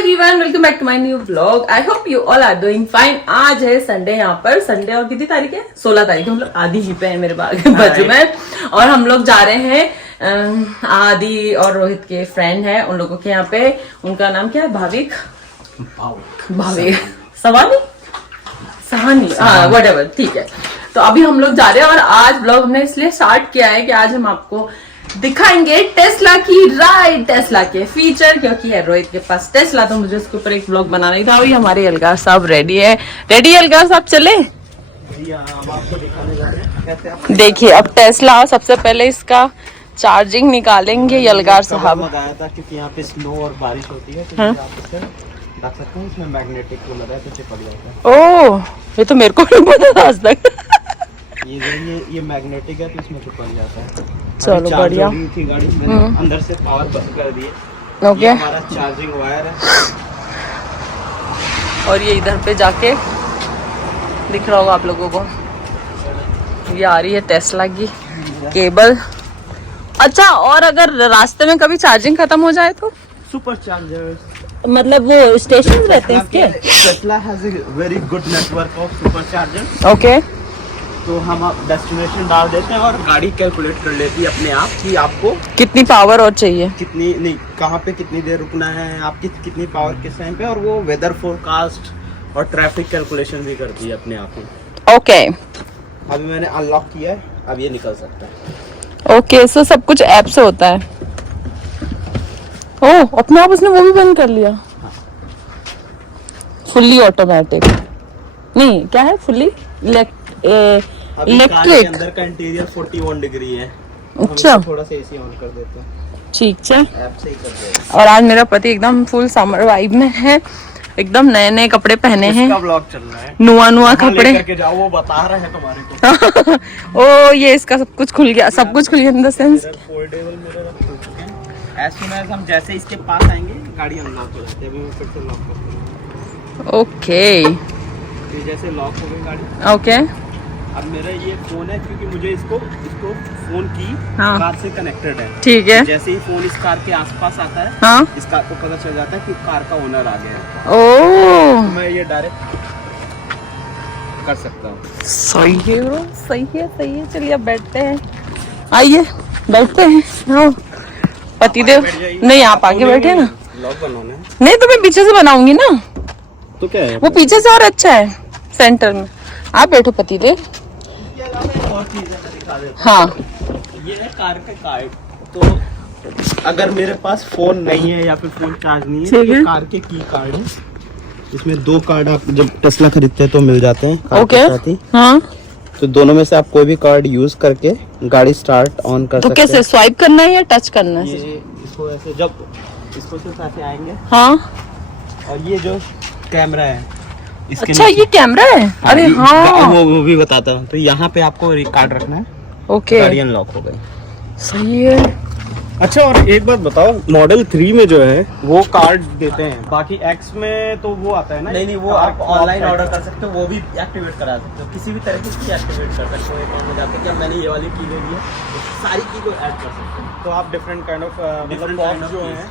Everyone, welcome back to my new vlog. I hope you all are doing fine. आज है Sunday, यहाँ पर Sunday और कितनी तारीख है? 16 तारीख है। हम लोग आदि ही पे है मेरे बाजू में, और हम लोग जा रहे हैं आदि और रोहित के फ्रेंड है उन लोगों के यहाँ पे। उनका नाम क्या है? भाविक सहानी, हाँ व्हाटएवर, ठीक है। तो अभी हम लोग जा रहे हैं और आज ब्लॉग हमने इसलिए स्टार्ट किया है कि आज हम आपको दिखाएंगे टेस्ला की राइड, टेस्ला के फीचर, क्योंकि है रोहित के पास टेस्ला, तो मुझे उसके ऊपर एक ब्लॉग बनाना ही था। अभी हमारे अलगार साहब रेडी है। रेडी अलगार साहब, चले? देखिए अब टेस्ला, सबसे पहले इसका चार्जिंग निकालेंगे अलगार साहब। लगाया था क्योंकि यहाँ पे स्नो और बारिश होती है, तो रख सकते हैं। इसमें मैग्नेटिक कूलर है तो चिपक जाता है। ओह, ये तो मेरे को नहीं पता था आज तक। ये मैग्नेटिक है तो इसमें चिपक जाता है। चलो बढ़िया थी गाड़ी, मैंने अंदर से पावर बंद कर दिए। ओके, हमारा चार्जिंग वायर है और ये इधर पे जाके दिख रहा होगा आप लोगों को, ये आ रही है टेस्ला की केबल। अच्छा, और अगर रास्ते में कभी चार्जिंग खत्म हो जाए तो? सुपर चार्जर, मतलब वो स्टेशन रहते हैं इसके? Tesla has a very good network of super charger. Okay, तो हम डेस्टिनेशन डाल देते हैं और गाड़ी कैलकुलेट कर लेती है अपने आप कि आपको कितनी पावर और चाहिए, कितनी नहीं, कहाँ पे कितनी देर रुकना है, आपकी कितनी पावर किस टाइम पे, और वो वेदर फोरकास्ट और ट्रैफिक कैलकुलेशन भी करती है अपने आप ही। ओके, अभी मैंने अनलॉक किया है, अब ये निकल सकता है। ओके, सो सब कुछ ऐप से होता है। ओह, अपने आप उसने वो भी बंद कर लिया। फुल्ली ऑटोमेटिक नहीं, क्या है? Fully electric. अंदर का इंटीरियर 41 डिग्री है। अच्छा, थोड़ा सा एसी ऑन कर देते हैं, ठीक है। ऐप से ही कर देते हैं। और आज मेरा पति एकदम फुल समर वाइब में है, एकदम नए नए कपड़े पहने हैं। इसका ब्लॉग चल रहा है, नुआ कपड़े लेकर के जाओ, वो बता रहे हैं तुम्हारे को। ओ, ये इसका सब कुछ खुल गया, सब कुछ खुल गया in the sense. Foldable mirror खुल चुके हैं। एज सून एज हम जैसे इसके पास आएंगे गाड़ी अनलॉक हो जाती है। अभी मैं फिर से लॉक करता हूँ। ओके, ये जैसे लॉक हो गई गाड़ी। ओके, अब मेरा ये फोन है, क्योंकि मुझे इसको फोन की हाँ, कार से कनेक्टेड है। ठीक है। जैसे ही फोन इस कार के आसपास आता है, हाँ, इस कार को पता चल जाता है कि कार का ओनर आ गया है। ओ, तो मैं ये डायरेक्ट कर सकता हूँ। सही है ब्रो, सही है, सही है। चलिए अब बैठते हैं, आइए बैठते हैं। हाँ, पतिदेव नहीं, आप आगे बैठे ना। ब्लॉग बनाना है नहीं तो मैं पीछे से बनाऊंगी ना, तो क्या है, वो पीछे से और अच्छा है, सेंटर में। आप बैठो पतिदेव। और चीजें मैं दिखा देता हाँ, हूँ। ये है कार का कार्ड। तो अगर मेरे पास फोन नहीं है या फिर फोन चार्ज नहीं है, तो कार के की कार्ड है। इसमें 2 कार्ड आप जब टेस्ला खरीदते हैं तो मिल जाते हैं। ओके, हाँ, तो दोनों में से आप कोई भी कार्ड यूज करके गाड़ी स्टार्ट ऑन कर सकते हैं। तो कैसे स्वाइप करना है या टच करना है? ये इसको ऐसे, जब इसको सिर्फ ऐसे आएंगे, हाँ, और ये जो कैमरा है इसके अच्छा ये कैमरा है। अरे हाँ, वो भी बताता हूँ। तो यहाँ पे आपको कार्ड रखना है। ओके, गाड़ी अनलॉक हो गई। सही है। अच्छा, और एक बात बताओ, मॉडल 3 में जो है वो कार्ड देते हैं, बाकी X में तो वो आता है ना। नहीं, वो आप ऑनलाइन ऑर्डर कर सकते हो, वो भी एक्टिवेट करा सकते हो, किसी भी तरह की एक्टिवेट कर सकते हो। अकाउंट में जाके क्या मैंने ये वाली की ले ली है, सारी की को ऐड कर सकते हो। तो आप डिफरेंट काइंड ऑफ जो है।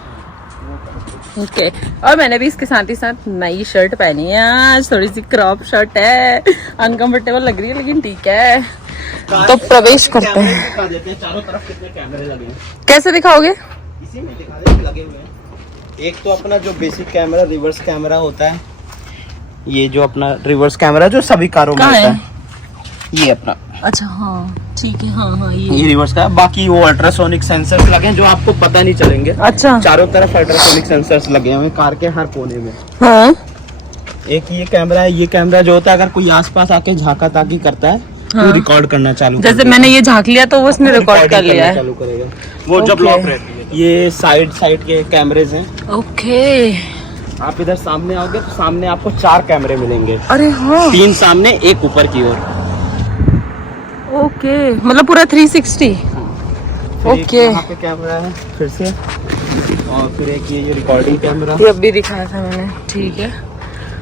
ओके, और मैंने भी इसके साथ ही साथ नई शर्ट पहनी है आज, थोड़ी सी क्रॉप शर्ट है, अनकंफर्टेबल लग रही है लेकिन ठीक है। तो प्रवेश करते हैं। दिखा देते हैं चारों तरफ कितने कैमरे लगे हैं। कैसे दिखाओगे? इसी में दिखा देते, लगे हुए हैं। एक तो अपना जो बेसिक कैमरा, रिवर्स कैमरा होता है। ये जो अपना रिवर्स कैमरा जो सभी कारों में होता है, ये अपना। अच्छा, हाँ ठीक है, हाँ हाँ, ये रिवर्स का। बाकी वो अल्ट्रासोनिक सेंसर्स लगे हैं जो आपको पता नहीं चलेंगे। अच्छा, चारों तरफ अल्ट्रासोनिक सेंसर्स लगे हुए हैं कार के हर कोने में। हाँ, एक ये कैमरा है। ये कैमरा जो होता है, अगर कोई आसपास आके झांका ताकी करता है, हाँ, तो रिकॉर्ड करना चालू, जैसे मैंने ये झांक लिया तो वो उसने रिकॉर्ड कर लिया है, चालू करेगा वो जब लॉक रहती है। ये साइड के कैमरेज हैं। ओके, आप इधर सामने आओगे तो सामने आपको 4 कैमरे मिलेंगे। अरे हाँ, 3 सामने, 1 ऊपर की ओर। ओके, मतलब पूरा 360। ओके, यहाँ पे कैमरा है फिर से, और फिर एक ये रिकॉर्डिंग कैमरा, ये अभी दिखाया था मैंने, ठीक है।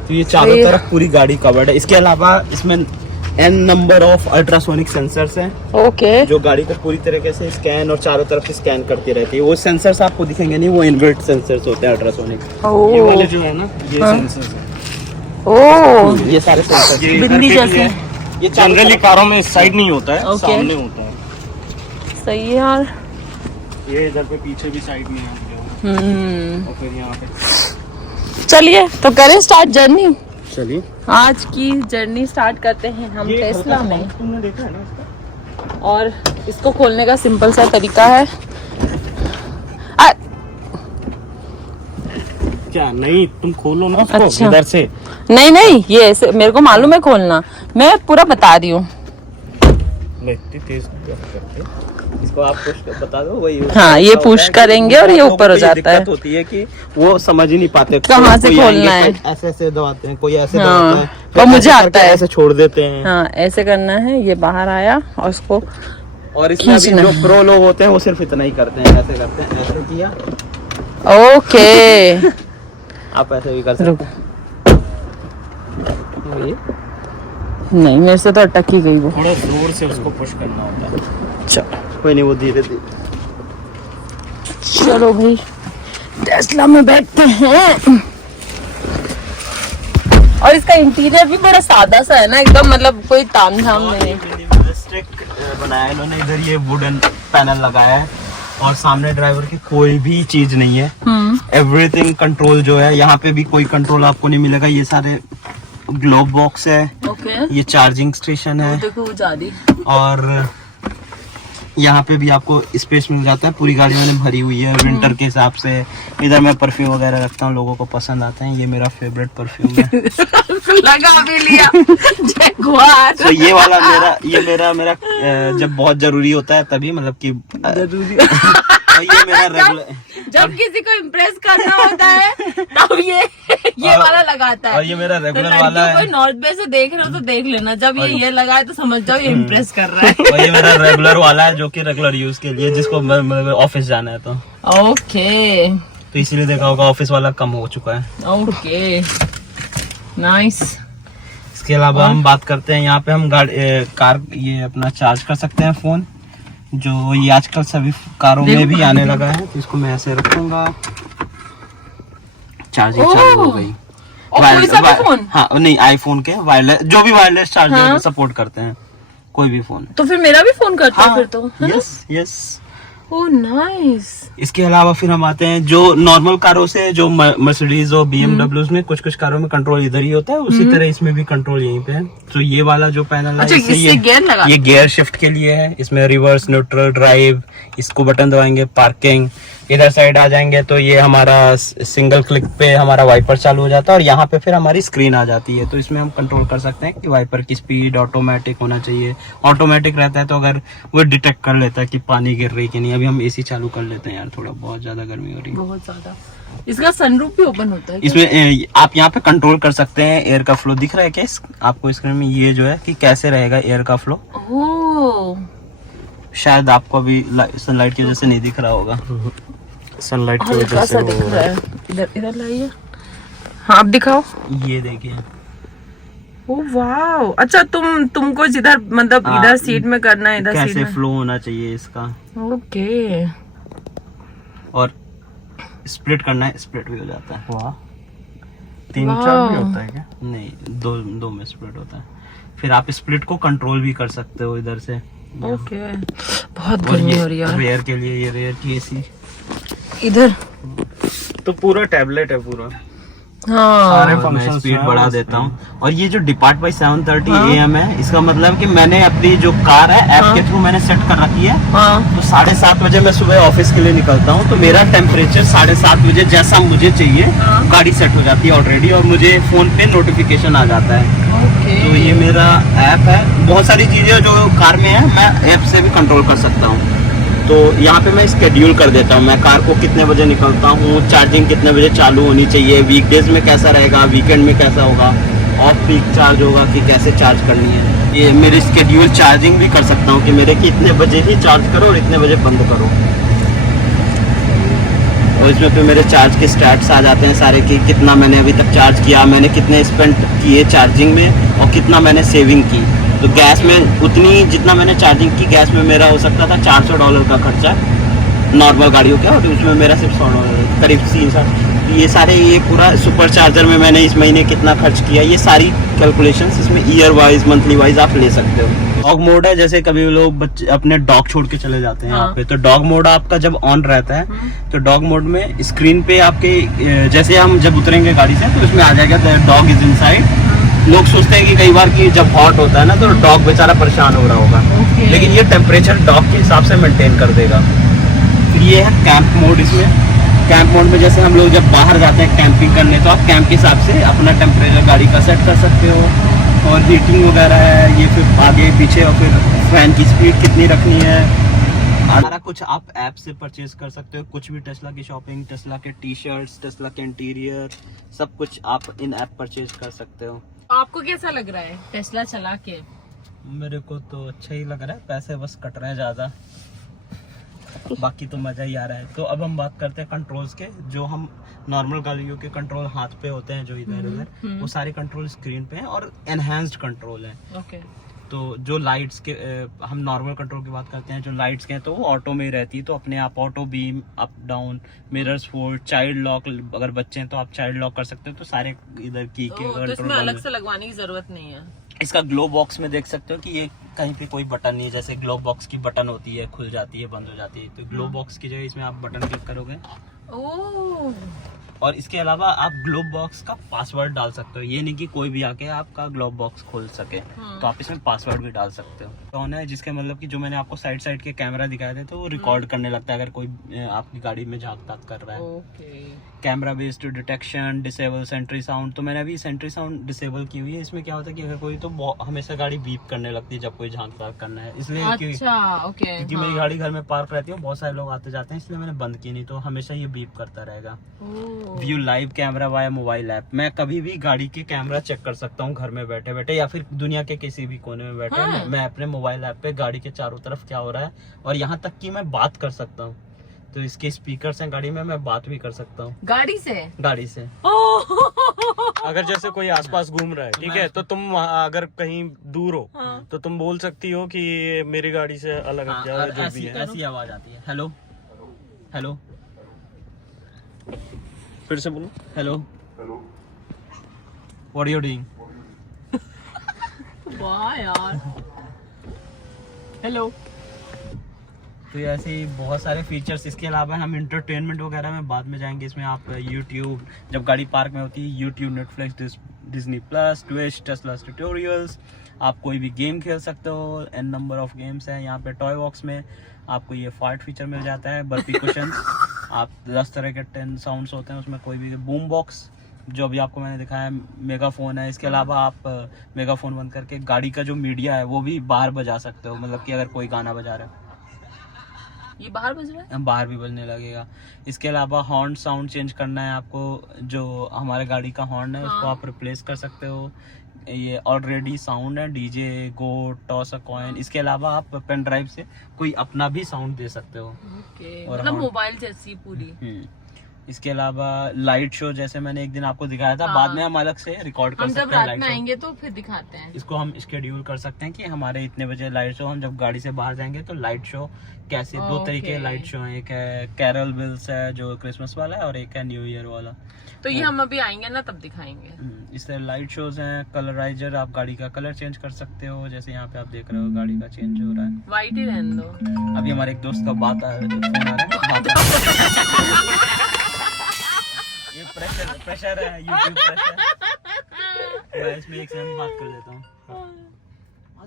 तो ये चारों तरफ पूरी गाड़ी कवर्ड है। इसके अलावा इसमें n number of ultrasonic sensors हैं ओके जो गाड़ी को पूरी तरीके से स्कैन और चारों तरफ से स्कैन करती रहती है। वो सेंसर्स आपको दिखेंगे नहीं, वो इनबिल्ट सेंसर्स होते हैं अल्ट्रासोनिक। ये वाले जो है ना, ये सेंसर्स हैं। ओह ये सारे सेंसर्स बिंदी जैसे ये जनरली कारों में इस साइड नहीं होता है, Okay. सामने होता है। सही है यार। ये इधर पे पीछे भी साइड में है और फिर यहाँ पे। चलिए तो करें स्टार्ट जर्नी। चलिए आज की जर्नी स्टार्ट करते हैं हम टेस्ला में। तुमने देखा है ना इसका? और इसको खोलने का सिंपल सा तरीका है। क्या नहीं, तुम खोलो ना उसको अच्छा। इधर से। नहीं ये ऐसे मेरे को मालूम है खोलना, मैं पूरा बता रही हूँ। इतनी तेज करते इसको आप पुश बता दो, वही हाँ, ये पुश करेंगे और ये ऊपर हो जाता है। दिक्कत होती है कि वो समझ ही नहीं पाते कहाँ से कोई खोलना आएंगे, है। कोई ऐसे ऐसे दबाते हैं, कोई ऐसे हाँ, दबाता है, और मुझे ऐसे आता करके है। ऐसे छोड़ देते हैं। हाँ ऐसे करना है, ये बाहर आया और उसको और इसमें अभी खींचना जो है। प्रो लोग होते हैं वो सिर्फ इतना ही करते हैं, ऐसे करते हैं, ऐसे किया। ओके आप ऐसे भी कर सकते रुक, हैं। ये नहीं मेरे से तो अटक ही गई वो। थोड़ा जोर से उसको पुश करना होता है। चलो कोई नहीं, वो धीरे धीरे। चलो भाई टेस्ला में बैठते हैं। और इसका इंटीरियर भी बड़ा सादा सा है ना, एकदम मतलब कोई तामझाम नहीं है। मिनिमलिस्टिक बनाया इन्होंने। इधर ये वुडन पैनल लगाया है और सामने ड्राइवर की कोई भी चीज नहीं है। एवरीथिंग कंट्रोल जो है, यहाँ पे भी कोई कंट्रोल आपको नहीं मिलेगा। ये सारे ग्लोब बॉक्स है, ओके ये चार्जिंग स्टेशन है देखो वो जा रही। और यहाँ पे भी आपको स्पेस मिल जाता है। पूरी गाड़ी मैंने भरी हुई है विंटर के हिसाब से। इधर मैं परफ्यूम वगैरह रखता हूँ, लोगों को पसंद आते हैं। ये मेरा फेवरेट परफ्यूम है। लगा भी लिया जगुआर। तो ये वाला मेरा जब बहुत जरूरी होता है तभी, मतलब कि जरूरी ये मेरा रेगुलर। जब किसी को इम्प्रेस करना होता है तब ये वाला लगाता है। और ये मेरा तो रेगुलर लड़कियों वाला को है। नॉर्थ पे से देख रहे हो तो देख लेना, जब ये लगाए तो समझ जाओ ये इम्प्रेस कर रहा है। और ये मेरा रेगुलर वाला है जो कि रेगुलर यूज के लिए, जिसको ऑफिस जाना है तो ओके इसीलिए देखा होगा ऑफिस वाला कम हो चुका है। Okay nice. इसके अलावा हम बात करते हैं, यहाँ पे हम कार ये अपना चार्ज कर सकते हैं फोन, जो ये आजकल सभी कारों में भी आने लगा है। तो इसको मैं ऐसे रखूंगा, चार्जिंग चालू हो गई। और कोई सा भी फोन? हाँ नहीं, आईफोन के वायरलेस, जो भी वायरलेस चार्जर हाँ? सपोर्ट करते हैं, कोई भी फोन। तो फिर मेरा भी फोन करता है फिर तो, है ना? यस। Oh nice. इसके अलावा फिर हम आते हैं जो नॉर्मल कारों से, जो मर्सिडीज और बीएमडब्ल्यूज में कुछ कारों में कंट्रोल इधर ही होता है, उसी तरह इसमें भी कंट्रोल यहीं पे है। तो ये वाला जो पैनल है, अच्छा, इससे गियर लगा, ये गियर शिफ्ट के लिए है। इसमें रिवर्स, न्यूट्रल, ड्राइव, इसको बटन दबाएंगे, पार्किंग। इधर साइड आ जाएंगे तो ये हमारा सिंगल क्लिक पे हमारा वाइपर चालू हो जाता है और यहाँ पे फिर हमारी स्क्रीन आ जाती है। तो इसमें हम कंट्रोल कर सकते हैं कि वाइपर की स्पीड ऑटोमेटिक होना चाहिए। ऑटोमेटिक रहता है तो अगर वो डिटेक्ट कर लेता है कि पानी गिर रही कि नहीं। अभी हम एसी चालू कर लेते हैं यार, थोड़ा बहुत ज्यादा गर्मी हो रही है। बहुत ज्यादा। इसका सनरूफ भी ओपन होता है क्या? इसमें आप यहाँ पे कंट्रोल कर सकते हैं एयर का फ्लो। दिख रहा है क्या आपको स्क्रीन में, ये जो है कि कैसे रहेगा एयर का फ्लो। ओह शायद आपको अभी सनलाइट की वजह से नहीं दिख रहा होगा। सनलाइट की वजह से दिख रहा है। इधर लाइए। हाँ अब दिखाओ। ये देखिए। Oh wow. अच्छा तुमको जिधर मतलब हाँ, इधर सीट में करना है, इधर सीट कैसे में। फ्लो होना चाहिए इसका। ओके। और स्प्लिट करना है, स्प्लिट भी हो जाता है। वाह, 3-4 भी होता है क्या? नहीं, दो में स्प्लिट होता है। फिर आप स्प्लिट को कंट्रोल भी कर सकते हो इधर से। ओके। बहुत और गर्मी ये हो रही है यार। रेयर के लिए, ये रेयर की एसी। इधर तो पूरा टैबलेट है पूरा। हाँ मैं स्पीड बढ़ा देता हूँ। और ये जो डिपार्ट बाई 7:30 AM है, इसका मतलब कि मैंने अपनी जो कार है ऐप के थ्रू मैंने सेट कर रखी है। तो 7:30 बजे मैं सुबह ऑफिस के लिए निकलता हूँ, तो मेरा टेम्परेचर 7:30 बजे जैसा मुझे चाहिए गाड़ी सेट हो जाती है ऑलरेडी, और मुझे फोन पे नोटिफिकेशन आ जाता है। तो ये मेरा ऐप है। बहुत सारी चीजें जो कार में है मैं ऐप से भी कंट्रोल कर सकता हूँ। तो यहाँ पे मैं स्केड्यूल कर देता हूँ, मैं कार को कितने बजे निकलता हूँ, चार्जिंग कितने बजे चालू होनी चाहिए, वीकडेज में कैसा रहेगा, वीकेंड में कैसा होगा, ऑफ पीक चार्ज होगा कि कैसे चार्ज करनी है। ये मेरी स्केड्यूल चार्जिंग भी कर सकता हूँ कि मेरे कि इतने बजे ही चार्ज करो और इतने बजे बंद करो। और इसमें फिर मेरे चार्ज के स्टैट्स आ जाते हैं सारे कि कितना मैंने अभी तक चार्ज किया, मैंने कितने स्पेंड किए चार्जिंग में और कितना मैंने सेविंग की। तो गैस में उतनी जितना मैंने चार्जिंग की गैस में मेरा हो सकता था $400 का खर्चा नॉर्मल गाड़ियों का, और उसमें मेरा सिर्फ $100 करीब 300। ये सारे ये पूरा सुपर चार्जर में मैंने इस महीने कितना खर्च किया, ये सारी कैलकुलेशंस इसमें ईयर वाइज मंथली वाइज आप ले सकते हो। डॉग मोड है, जैसे कभी लोग बच्चे अपने डॉग छोड़ के चले जाते हैं यहाँ पे, तो डॉग मोड आपका जब ऑन रहता है तो डॉग मोड में स्क्रीन पे आपके जैसे हम जब उतरेंगे गाड़ी से तो उसमें आ जाएगा डॉग इज इनसाइड। लोग सोचते हैं कि कई बार कि जब हॉट होता है ना तो डॉग बेचारा परेशान हो रहा होगा, लेकिन ये टेम्परेचर डॉग के हिसाब से मेंटेन कर देगा। फिर ये है कैंप मोड। इसमें कैंप मोड में जैसे हम लोग जब बाहर जाते हैं कैंपिंग करने तो आप कैंप के हिसाब से अपना टेम्परेचर गाड़ी का सेट कर सकते हो, और हीटिंग वगैरह है, ये फिर आगे पीछे, और फिर फैन की स्पीड कितनी रखनी है, सारा कुछ आप ऐप से परचेज कर सकते हो। कुछ भी टेस्ला की शॉपिंग, टेस्ला के टी शर्ट्स, टेस्ला के इंटीरियर, सब कुछ आप इन ऐप परचेज कर सकते हो। आपको कैसा लग रहा है टेस्ला चला के? मेरे को तो अच्छा ही लग रहा है, पैसे बस कट रहे हैं ज्यादा, बाकी तो मजा ही आ रहा है। तो अब हम बात करते हैं कंट्रोल्स के। जो हम नॉर्मल गाड़ियों के कंट्रोल हाथ पे होते हैं जो इधर उधर, वो सारे कंट्रोल स्क्रीन पे हैं और एनहांस्ड कंट्रोल है। ओके। तो जो लाइट्स के हम नॉर्मल कंट्रोल की बात करते हैं, जो लाइट्स के हैं तो वो ऑटो में ही रहती है, तो अपने आप auto beam, up down, mirrors fold, child lock, अगर बच्चे हैं तो आप चाइल्ड लॉक कर सकते हो। तो सारे इधर की के तो इसमें अलग से लगवाने की जरूरत नहीं है। इसका ग्लो बॉक्स में देख सकते हो कि ये कहीं पे कोई बटन नहीं है, जैसे ग्लो बॉक्स की बटन होती है, खुल जाती है, बंद हो जाती है, तो ग्लो बॉक्स की जगह इसमें आप बटन क्लिक करोगे। ओह। और इसके अलावा आप ग्लोब बॉक्स का पासवर्ड डाल सकते हो, ये नहीं कि कोई भी आके आपका ग्लोब बॉक्स खोल सके, तो आप इसमें पासवर्ड भी डाल सकते हो। ऑन है, जिसके मतलब कि जो मैंने आपको साइड के कैमरा दिखाए थे तो वो रिकॉर्ड करने लगता है अगर कोई आपकी गाड़ी में झांक कर रहा है। Okay. Camera based detection, disable sentry sound, तो मैंने अभी सेंट्री साउंड डिसेबल की हुई है। इसमें क्या होता है कि अगर कोई तो हमेशा गाड़ी बीप करने लगती है जब कोई झांक करना है, इसलिए अच्छा, ओके। क्योंकि मेरी गाड़ी घर में पार्क रहती है, बहुत सारे लोग आते जाते हैं, इसलिए मैंने बंद की नहीं, तो हमेशा ये बीप करता रहेगा। View live camera via mobile app, मैं कभी भी गाड़ी के कैमरा चेक कर सकता हूँ घर में बैठे बैठे, या फिर दुनिया के किसी भी कोने में बैठे। मैं अपने मोबाइल ऐप पे गाड़ी के चारों तरफ क्या हो रहा है, और यहाँ तक कि मैं बात कर सकता हूँ। तो इसके स्पीकर्स हैं गाड़ी में, मैं बात भी कर सकता हूँ गाड़ी से। अगर जैसे कोई आसपास घूम रहा है, ठीक है, तो तुम अगर कहीं दूर हो तो तुम बोल सकती हो कि मेरी गाड़ी से अलग हट जाओ, जो भी है। ऐसी आवाज आती है, हेलो हेलो, फिर से बोलो, hello, what are you doing, वाह यार। हेलो। तो ऐसे ही बहुत सारे फीचर्स। इसके अलावा हम इंटरटेनमेंट वगैरह में बाद में जाएंगे। इसमें आप यूट्यूब, जब गाड़ी पार्क में होती है, YouTube, Netflix, Disney plus, Twitch, Tesla tutorials, आप कोई भी गेम खेल सकते हो। एन नंबर ऑफ गेम्स हैं यहाँ पे। टॉय बॉक्स में आपको ये फार्ट फीचर मिल जाता है, बर्पी कुशन, आप 10 तरह के 10 साउंड्स होते हैं उसमें, कोई भी। बूम बॉक्स जो अभी आपको मैंने दिखाया, मेगाफोन है। इसके अलावा आप मेगाफोन बंद करके गाड़ी का जो मीडिया है वो भी बाहर बजा सकते हो, मतलब कि अगर कोई गाना बजा रहा है ये बाहर बज रहा है, बाहर भी बजने लगेगा। इसके अलावा हॉर्न साउंड चेंज करना है आपको, जो हमारे गाड़ी का हॉर्न है उसको आप रिप्लेस कर सकते हो। ये ऑलरेडी साउंड है, डीजे, गो, टॉस अ कॉइन। इसके अलावा आप पेन ड्राइव से कोई अपना भी साउंड दे सकते हो। और मतलब मोबाइल जैसी पूरी। इसके अलावा लाइट शो, जैसे मैंने एक दिन आपको दिखाया था, बाद में हम अलग से रिकॉर्ड कर सकते हैं। हम जब रात में आएंगे तो फिर दिखाते हैं। इसको हम शेड्यूल कर सकते हैं कि हमारे इतने बजे लाइट शो, हम जब गाड़ी से बाहर जाएंगे तो लाइट शो कैसे। दो तरीके के लाइट शो हैं, एक है कैरल बिल्स है जो क्रिसमस वाला है, और एक है न्यू ईयर वाला। तो ये हम अभी आएंगे ना तब दिखाएंगे। इस तरह लाइट शोज हैं। कलराइजर, आप गाड़ी का कलर चेंज कर सकते हो, जैसे यहाँ पे आप देख रहे हो गाड़ी का चेंज हो रहा है। व्हाइट ही रहने दो। अभी हमारे एक दोस्त का फोन आ रहा है। ये प्रेशर है, यूट्यूब प्रेशर। मैं इसमें एक सेकंड बात कर लेता हूँ।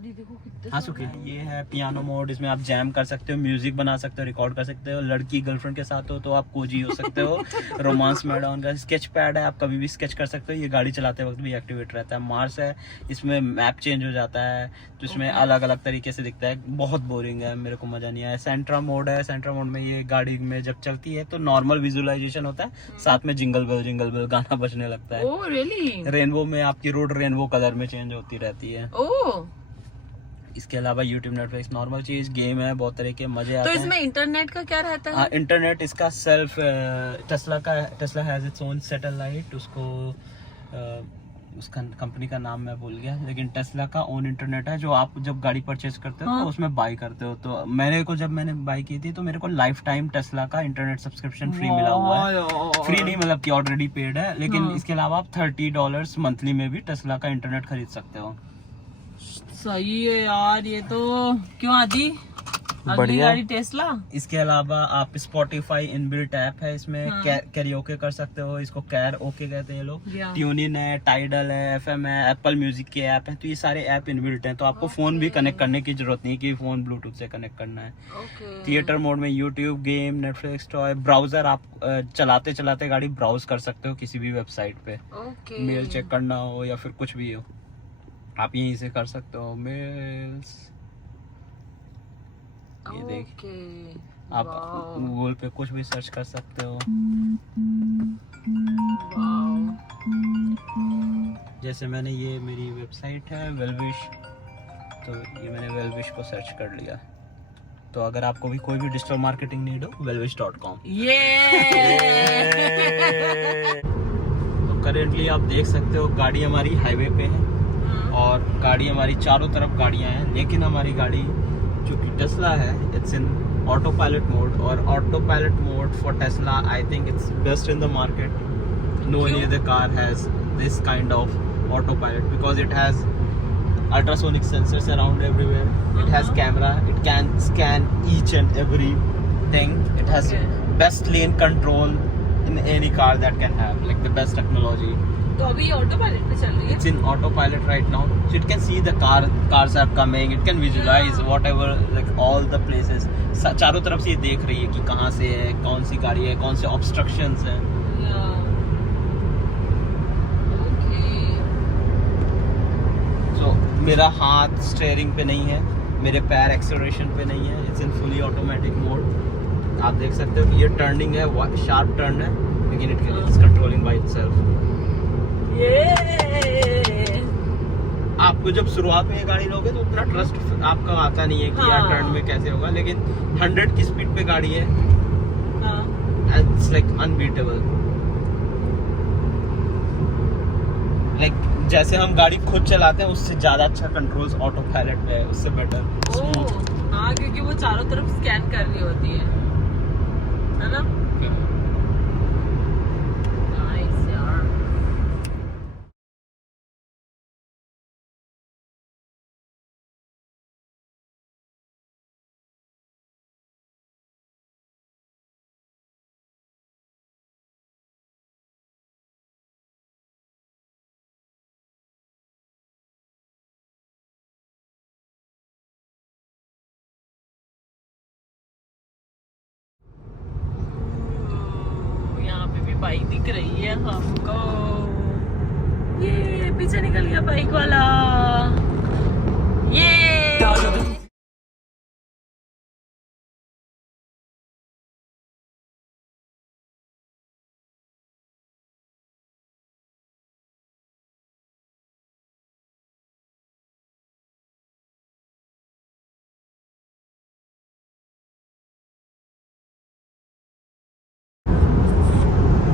देखो कितने हाँ सुखी। ये है पियानो मोड, इसमें आप जैम कर सकते हो, म्यूजिक बना सकते हो, रिकॉर्ड कर सकते हो। लड़की गर्लफ्रेंड के साथ हो तो आप कोजी हो सकते हो। रोमांस मैड ऑन का स्केच पैड है, आप कभी भी स्केच कर सकते हो, ये गाड़ी चलाते वक्त भी एक्टिवेट रहता है। मार्स है, इसमें मैप चेंज हो जाता है, तो इसमें अलग अलग तरीके से दिखता है। बहुत बोरिंग है, मेरे को मजा नहीं आया। सेंट्रा मोड है, सेंट्रा मोड में ये गाड़ी में जब चलती है तो नॉर्मल विजुअलाइजेशन होता है, साथ में जिंगल बेल गाना बजने लगता है। Oh really? रेनबो में आपकी रोड रेनबो कलर में चेंज होती रहती है। ओह। इसके अलावा यूट्यूब, नेटफ्लिक्स, नॉर्मल चीज, गेम है, बहुत तरह के मजे आते तो हैं। इसमें इंटरनेट का क्या रहता है? इंटरनेट इसका self Tesla has its own satellite, उसको उसका कंपनी का नाम मैं भूल गया, लेकिन टेस्ला का ओन इंटरनेट है जो आप जब गाड़ी परचेज करते हो तो उसमें बाई करते हो। तो जब मैंने बाई की थी तो मेरे को लाइफ टाइम टेस्ला का इंटरनेट सब्सक्रिप्शन फ्री मिला हुआ है। फ्री नहीं मतलब कि ऑलरेडी पेड है, लेकिन इसके अलावा आप $30 मंथली में भी टेस्ला का इंटरनेट खरीद सकते हो। सही है यार, ये तो क्यों आदि अगली गाड़ी टेस्ला। इसके अलावा आप स्पॉटिफाई इनबिल्ट ऐप है, इसमें कैरियोके कर सकते हो, इसको कैर ओके कहते हैं ये लोग। ट्यूनिन है, टाइडल है, FM है, एप्पल म्यूजिक के ऐप है, तो ये सारे ऐप इनबिल्ट हैं। तो आपको फोन भी कनेक्ट करने की जरूरत नहीं कि फोन ब्लूटूथ से कनेक्ट करना है। थिएटर मोड में YouTube, game, Netflix, toy, browser आप चलाते चलाते गाड़ी ब्राउज कर सकते हो किसी भी वेबसाइट पे। मेल चेक करना हो या फिर कुछ भी हो आप यहीं से कर सकते हो। मेल्स ये देख, आप गूगल पे कुछ भी सर्च कर सकते हो। जैसे मैंने ये मेरी वेबसाइट है वेलविश, तो ये मैंने वेलविश को सर्च कर लिया। तो अगर आपको भी कोई भी डिजिटल मार्केटिंग नीड हो, velvish.com। तो करेंटली आप देख सकते हो गाड़ी हमारी हाईवे पे है और गाड़ी हमारी चारों तरफ गाड़ियां हैं, लेकिन हमारी गाड़ी जो कि टेस्ला है it's in autopilot mode. और autopilot mode for Tesla I think it's best in the market. No any other car has this kind of autopilot because it has ultrasonic sensors around everywhere. It has camera, it can scan each and every thing. It has best lane control in any car that can have, like the best technology. तो अभी auto pilot पे चल रही है। It's in autopilot right now, so it can see the cars are coming. It can visualize whatever, like all the places. चारों तरफ से ये देख रही है कि कहाँ से है, कौन सी गाड़ी है, कौन से obstructions हैं। So मेरा हाथ स्टीयरिंग पे नहीं है, मेरे पैर एक्सेलरेशन पे नहीं है। It's in fully automatic mode. आप देख सकते हो कि ये टर्निंग है, शार्प टर्न है, लेकिन it's controlling by itself. आपको जब शुरुआत में ये गाड़ी लोगे तो उतना ट्रस्ट आपका आता नहीं है कि यार टर्न में कैसे होगा, लेकिन 100 की स्पीड पे गाड़ी है, इट्स लाइक अनबीटेबल। लाइक जैसे हम गाड़ी खुद चलाते हैं उससे ज्यादा अच्छा कंट्रोल्स ऑटो पायलट पे है, उससे बेटर। हाँ, क्योंकि वो चारों तरफ स्कैन कर रही होती है ना। बाइक दिख रही है हमको, ये पीछे निकल गया बाइक वाला। ये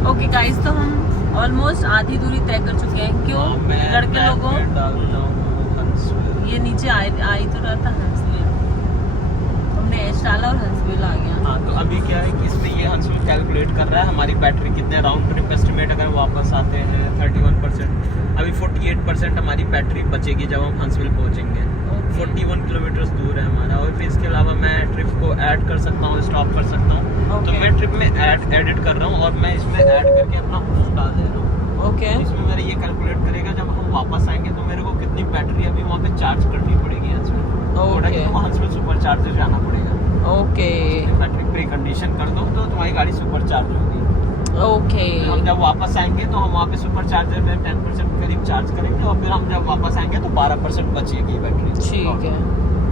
ओके गाइस, तो हम ऑलमोस्ट आधी दूरी तय कर चुके हैं। क्यों लड़के लोगों ये नीचे आई तो रहा था हंसविल, हमने एच डाला और हंसविल आ गया। हाँ, तो अभी क्या है कि इसमें ये हंसविल कैलकुलेट कर रहा है हमारी बैटरी कितने राउंड ट्रिप एस्टिमेट अगर वापस आते हैं 31%, अभी 48% हमारी बैटरी बचेगी जब हम हंसविल पहुंचेंगे। 41 किलोमीटर दूर है हमारा। और फिर इसके अलावा मैं ट्रिप को ऐड कर सकता हूँ, स्टॉप कर सकता हूँ। तो मैं ट्रिप में एडिट कर रहा हूँ और मैं इसमें ऐड करके अपना होम डाल दे रहा हूँ। इसमें मेरे ये कैलकुलेट करेगा जब हम वापस आएंगे तो मेरे को कितनी बैटरी अभी वहाँ पे चार्ज करनी पड़ेगी हंसविल। हंसविल सुपर चार्जर जाना पड़ेगा। बैटरी प्री कंडीशन कर दो तो तुम्हारी गाड़ी सुपर चार्ज होगी। हम जब वापस आएंगे तो हम वहाँ पे सुपर चार्जर में 10% करीब चार्ज करेंगे और फिर हम जब वापस आएंगे तो 12% बचेगी बैटरी।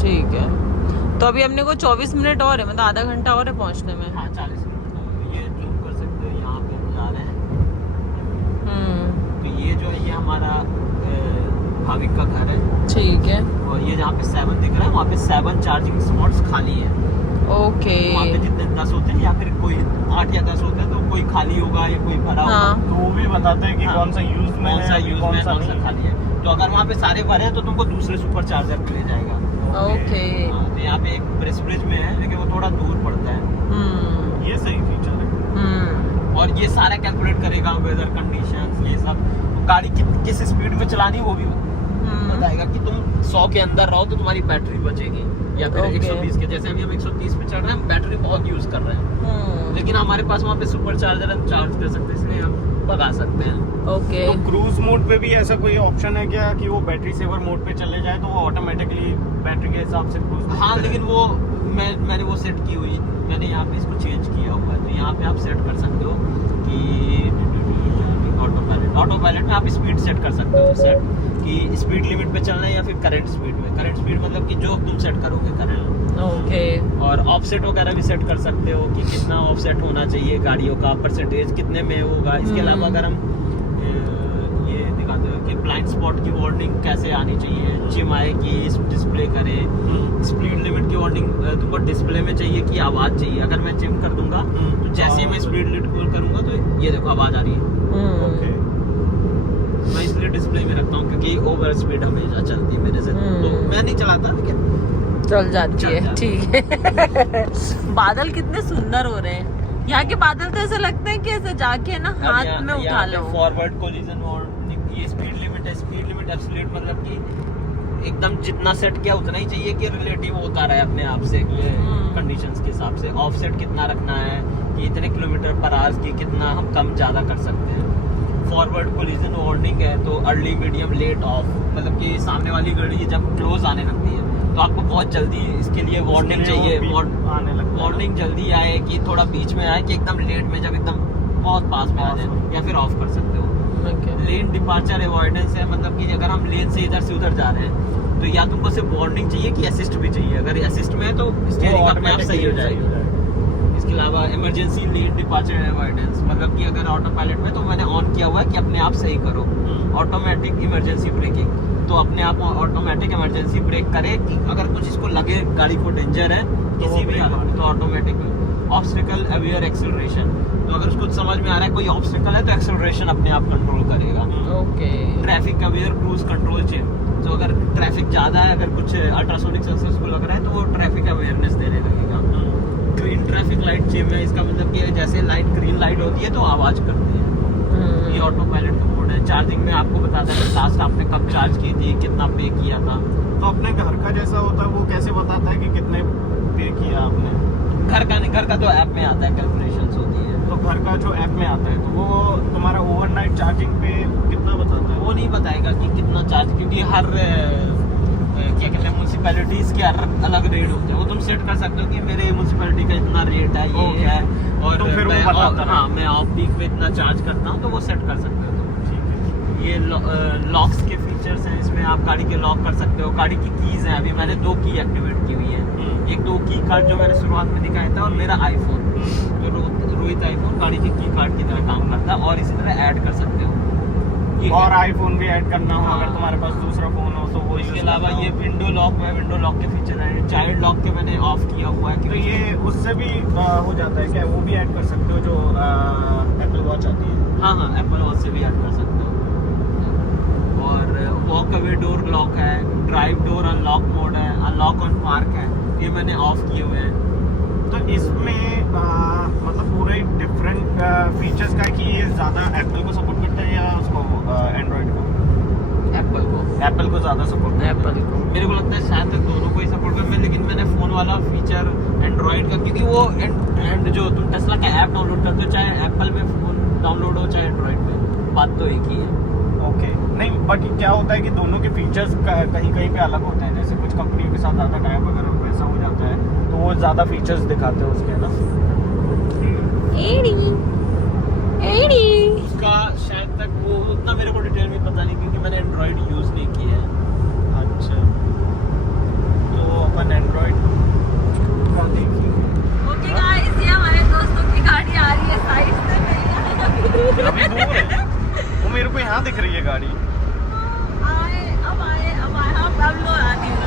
ठीक है। तो अभी हमने को 24 मिनट और है, मतलब आधा घंटा और है पहुँचने में। हाँ, 40 मिनट। ये जूम कर सकते हो, यहाँ पे हम जा रहे हैं। तो ये जो है ये हमारा भाविक का घर है। ठीक है। और ये जहाँ पे 7 दिख रहा है वहाँ पे 7 चार्जिंग स्पॉट्स खाली है। वहाँ पे जितने 10 होते हैं या फिर कोई 8 या 10 होते हैं तो कोई खाली होगा या कोई भरा होगा। हाँ। तो वो भी बताते हैं कि हाँ। कौन सा यूज में कौन सा है, यूज कौन में, सा कौन सा नहीं। खाली है। तो अगर वहाँ पे सारे भरे हैं तो तुमको दूसरे सुपर चार्जर पे ले जाएगा। ओके। हाँ, तो यहाँ पे एक ब्रिज में है लेकिन वो थोड़ा दूर पड़ता है। ये सही फीचर है। और ये सारा कैलकुलेट करेगा, वेदर कंडीशंस, ये सब, गाड़ी किस स्पीड में चलानी वो भी बताएगा कि तुम 100 के अंदर रहो तो तुम्हारी बैटरी बचेगी, या फिर Okay. 120 के, जैसे अभी हम 130 पे चल रहे हैं, हम बैटरी बहुत यूज कर रहे हैं, लेकिन हमारे पास वहाँ पे सुपर चार्जर हम चार्ज कर सकते हैं, इसलिए हम भगा सकते हैं। ओके। तो क्रूज मोड पे भी ऐसा कोई ऑप्शन है क्या कि वो बैटरी सेवर मोड पे चले जाए तो वो ऑटोमेटिकली बैटरी के हिसाब से क्रूज? हाँ, लेकिन वो मैंने वो सेट की हुई, मैंने यहाँ पे इसको चेंज किया हुआ है, तो यहाँ पे आप सेट कर सकते हो कि ऑटो पायलट में आप स्पीड सेट कर सकते हो, सेट कि स्पीड लिमिट पे चलना है या फिर करंट स्पीड में। करंट स्पीड मतलब कि जो तुम सेट करोगे करंट। ओके। और ऑफसेट वगैरह भी सेट कर सकते हो कि कितना ऑफसेट होना चाहिए गाड़ियों का, परसेंटेज कितने में होगा। इसके अलावा अगर हम ये दिखाते हो कि ब्लाइंड स्पॉट की वार्निंग कैसे आनी चाहिए, जिम आएगी डिस्प्ले करे, स्पीड लिमिट की वार्निंग तुमको डिस्प्ले में चाहिए कि आवाज चाहिए। अगर मैं जिम कर दूंगा तो जैसे ही मैं स्पीड लिमिट करूंगा तो ये देखो आवाज आ रही है। ओके। मैं इसलिए डिस्प्ले में रखता हूँ क्योंकि ओवर स्पीड हमेशा चलती है मेरे से, तो मैं नहीं चलाता लेकिन चल जाती चल है, जाती ठीक है। बादल कितने सुंदर हो रहे हैं यहाँ के बादल, तो ऐसा लगता है कि ऐसे जाके ना हाथ में उठा लो। फॉरवर्ड कोलिजन वार्निंग, ये स्पीड लिमिट है, स्पीड लिमिट एब्सोल्यूट मतलब कि एकदम जितना सेट किया उतना ही चाहिए कि रिलेटिव होता रहे अपने आप से कंडीशंस के हिसाब से। ऑफसेट कितना रखना है कि इतने किलोमीटर पर आवर की कितना हम कम ज़्यादा कर सकते हैं। फॉरवर्ड कोलिजन वार्निंग है तो अर्ली मीडियम लेट ऑफ, मतलब कि सामने वाली गाड़ी जब क्लोज आने लगती है तो आपको बहुत जल्दी इसके लिए वार्निंग चाहिए, आने लगता है। वार्निंग जल्दी आए कि थोड़ा बीच में आए कि एकदम लेट में, जब एकदम बहुत पास में आ जाए, या फिर ऑफ कर सकते हो। लेन डिपार्चर अवॉइडेंस है, मतलब कि अगर हम लेन से इधर से उधर जा रहे हैं तो या तुमको सिर्फ वार्निंग चाहिए कि असिस्ट भी चाहिए। अगर असिस्ट में है तो स्टीयरिंग अपने आप सही हो जाएगी। इसके अलावा इमरजेंसी लेन डिपार्चर अवॉइडेंस, मतलब कि अगर ऑटो पायलट में तो मैंने ऑन किया हुआ है कि अपने आप सही करो। ऑटोमेटिक इमरजेंसी ब्रेकिंग, तो अपने आप ऑटोमेटिक इमरजेंसी ब्रेक करे कि अगर कुछ इसको लगे गाड़ी को डेंजर है किसी भी हालत में तो ऑटोमेटिक। ऑब्स्टिकल अवेयर एक्सेलरेशन, तो अगर उसको समझ में आ रहा है कोई ऑब्स्टिकल है तो एक्सेलरेशन अपने आप कंट्रोल करेगा। Okay. Traffic aware cruise control chain, तो अगर ट्रैफिक ज्यादा है, अगर कुछ अल्ट्रासोनिक सेंसर्स को लग रहा है तो वो ट्रैफिक अवेयरनेस देने लगेगा। ग्रीन ट्रैफिक लाइट चेन है, इसका मतलब कि जैसे लाइट ग्रीन लाइट होती है तो आवाज करती है। ये ऑटो पायलट का मोड है। चार्जिंग में आपको बताता है लास्ट आपने कब चार्ज की थी, कितना पे किया था। तो अपने घर का जैसा होता है वो कैसे बताता है कि कितने पे किया आपने? घर का नहीं, घर का तो ऐप में आता है, कैलकुलेशंस होती है। तो घर का जो ऐप में आता है तो वो तुम्हारा ओवरनाइट चार्जिंग पे कितना बताता है? वो नहीं बताएगा कि कितना चार्ज, क्योंकि हर क्या कहते हैं म्यूनसिपैलिटीज के अलग रेट होते हैं। वो तुम सेट कर सकते हो कि मेरे म्यूनसिपैलिटी का इतना रेट है, ये है, और तो फिर वो बताता है। हाँ मैं ऑफ पीक पे इतना चार्ज करता हूँ, तो वो सेट कर सकते हो तुम। ठीक है। ये लॉक्स के फीचर्स हैं, इसमें आप गाड़ी के लॉक कर सकते हो। गाड़ी की कीज हैं, अभी मैंने 2 की एक्टिवेट की हुई है। एक 2 की कार्ड जो मैंने शुरुआत में दिखाया था, और मेरा आईफोन, जो रोहित आईफोन गाड़ी की कार्ड की तरह काम करता है, और इसी तरह ऐड कर सकते हो। और आईफोन भी ऐड करना हो अगर हाँ। तुम्हारे पास दूसरा फोन हो तो वो इसके अलावा ये विंडो लॉक है, विंडो लॉक के फीचर है। चाइल्ड लॉक के मैंने ऑफ किया हुआ है। तो ये उससे भी हो जाता है क्या? वो भी ऐड कर सकते हो जो एप्पल वॉच आती है? हाँ हाँ, एप्पल वॉच से भी ऐड कर सकते हो। और वॉक अवे डोर लॉक है, ड्राइव डोर अनलॉक मोड है, अनलॉक ऑन पार्क है, ये मैंने ऑफ किए हुए हैं। तो इसमें मतलब पूरे डिफरेंट फीचर्स का कि ये ज़्यादा एप्पल को सपोर्ट करता है या उसको एंड्रॉइड को? एप्पल को ज़्यादा सपोर्ट करता है। एप्पल को मेरे को लगता है शायद तक दोनों को ही सपोर्ट कर, लेकिन मैंने फ़ोन वाला फीचर एंड्रॉइड का, क्योंकि वो एंड जो तुम टेस्ला का ऐप डाउनलोड करते हो, चाहे एप्पल में फ़ोन डाउनलोड हो चाहे एंड्रॉइड में, बात तो एक ही है। ओके। नहीं, बट क्या होता है कि दोनों के फीचर्स कहीं कहीं पे अलग होते हैं। जैसे कुछ कंपनियों के साथ ज़्यादा टाइप अगर वैसा हो जाता है तो वो ज़्यादा फीचर्स दिखाते हैं उसके ना। उसका शायद तक वो उतना मेरे को डिटेल में पता नहीं, क्योंकि मैंने एंड्रॉइड यूज़ नहीं किया है। अच्छा, तो अपन एंड्रॉइड का देखेंगे। ओके गाइस, ये हमारे दोस्तों की गाड़ी आ रही है साइड से। अभी दूर है वो, मेरे को यहाँ दिख रही है गाड़ी। अब आए हम लोग आती हैं।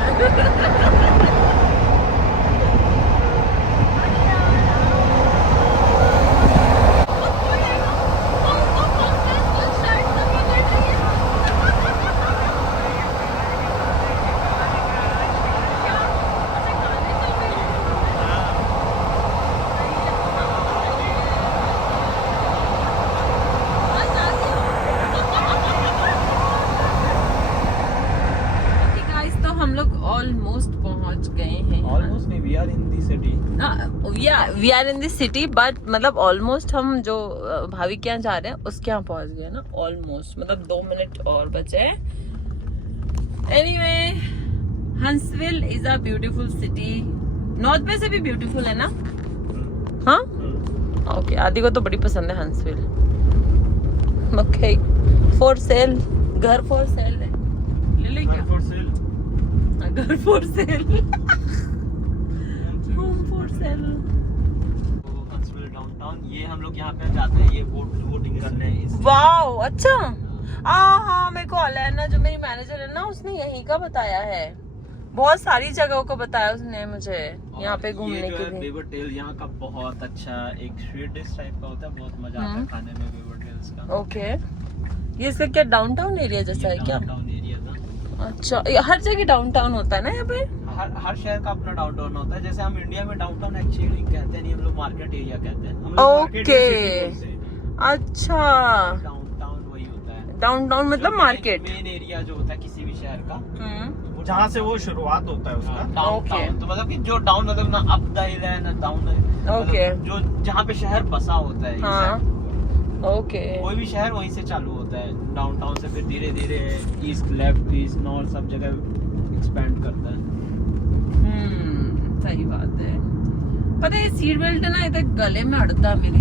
We are in this city but मतलब ऑलमोस्ट हम जो भाभी के यहाँ जा रहे हैं उसके यहाँ पहुंच गए ना ऑलमोस्ट, मतलब 2 मिनट और बचे हैं। Anyway Huntsville is a beautiful city, north में से भी ब्यूटीफुल है ना? हाँ ओके, आदि को तो बड़ी पसंद है हंसविल। ओके फॉर सेल, घर फॉर सेल है, ले ले क्या? फॉर सेल, घर for sale, home for sale. Huntsville downtown, ये हम लोग यहाँ पे जाते हैं ये बोटिंग करने। वाओ अच्छा, हाँ मेरे को अलेना जो मेरी मैनेजर है ना उसने यहीं का बताया है, बहुत सारी जगहों को बताया उसने मुझे यहाँ पे घूमने के लिए। बेवर टेल यहाँ का बहुत अच्छा एक स्वीट डिश टाइप का होता है, बहुत मजा आता है खाने में बेवर टेल्स का। ओके, ये इसका क्या डाउनटाउन एरिया जैसा है क्या? डाउनटाउन एरिया था। अच्छा, ये हर जगह डाउनटाउन होता है ना यहाँ पे? हर शहर का अपना डाउनटाउन होता है। जैसे हम इंडिया में डाउनटाउन एक्चुअली कहते नहीं, हम लोग मार्केट एरिया कहते हैं। हम लोग market या city बोलते हैं। अच्छा, डाउनटाउन वही होता है, डाउनटाउन मतलब मार्केट, मेन एरिया जो होता है किसी भी शहर का, जहाँ से वो शुरुआत होता है उसका। डाउनटाउन। तो मतलब कि जो डाउन मतलब ना अप द हिल है ना डाउन है, ओके, जो जहाँ पे शहर बसा होता है। हाँ ओके, कोई भी शहर वहीं से चालू होता है डाउनटाउन से, फिर धीरे धीरे ईस्ट लेफ्ट ईस्ट नॉर्थ सब जगह एक्सपेंड करता है। सही बात है। पता है सीट बेल्ट है ना इधर गले में अड़ता मेरे,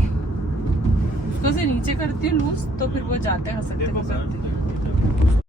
उसको से नीचे करती हूँ लूज तो फिर वो जाते हैं सकते देखो करती। सर,